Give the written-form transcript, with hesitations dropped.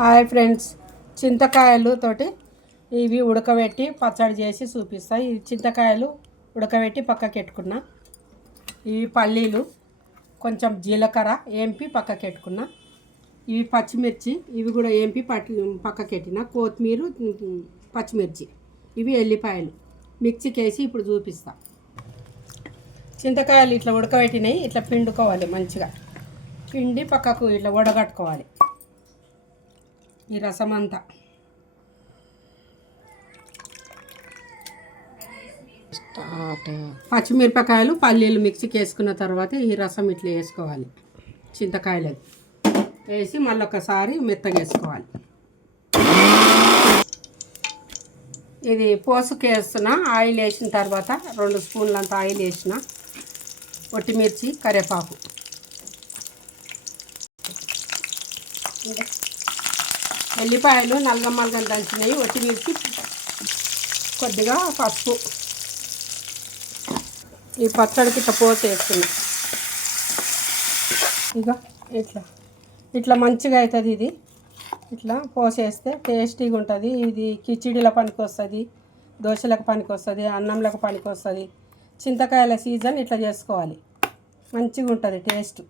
Hi friends, చింతకాయలు తోటి ఇవి ఉడకబెట్టి పచ్చడి చేసి చూపిస్తా. ఈ చింతకాయలు ఉడకబెట్టి పక్కకి పెట్టుకున్నా. ఇవి పల్లీలు, కొంచెం జీలకర్ర ఏంపి పక్కకి పెట్టుకున్నా. ఇవి పచ్చిమిర్చి, ఇవి కూడా ఏంపి పక్కకి పెట్టిన. కొత్తిమీర, పచ్చిమిర్చి, ఇవి ఎల్లిపాయలు మిక్సీకి వేసి ఇప్పుడు చూపిస్తా. చింతకాయలు ఇట్లా ఉడకబెట్టినాయి, ఇట్లా పిండుకోవాలి. మంచిగా పిండి పక్కకు ఇట్లా వడగట్టుకోవాలి. ఈ రసం అంతా పచ్చిమిరపకాయలు, పల్లీలు మిక్సీకి వేసుకున్న తర్వాత ఈ రసం ఇట్లా వేసుకోవాలి. చింతకాయలు వేసి మళ్ళీ ఒకసారి మెత్తగా వేసుకోవాలి. ఇది పోసుకు వేస్తున్నా. ఆయిల్ వేసిన తర్వాత 2 స్పూన్లంత ఆయిల్ వేసిన. ఒట్టిమిర్చి, కరివేపాకు, ఎల్లిపాయలు నల్లగమ్మలుగా దంచినాయి, ఒట్టిమిర్చి, కొద్దిగా పసుపు. ఈ పచ్చడికి ఇట్లా పోసి వేస్తున్నాయి. ఇక ఇట్లా మంచిగా అవుతుంది. ఇది ఇట్లా పోసేస్తే టేస్టీగా ఉంటుంది. ఇది కిచిడీల పనికి వస్తుంది, దోశలకు పనికి వస్తుంది, అన్నంలకు పనికి వస్తుంది. చింతకాయల సీజన్ ఇట్లా చేసుకోవాలి, మంచిగా ఉంటుంది టేస్ట్.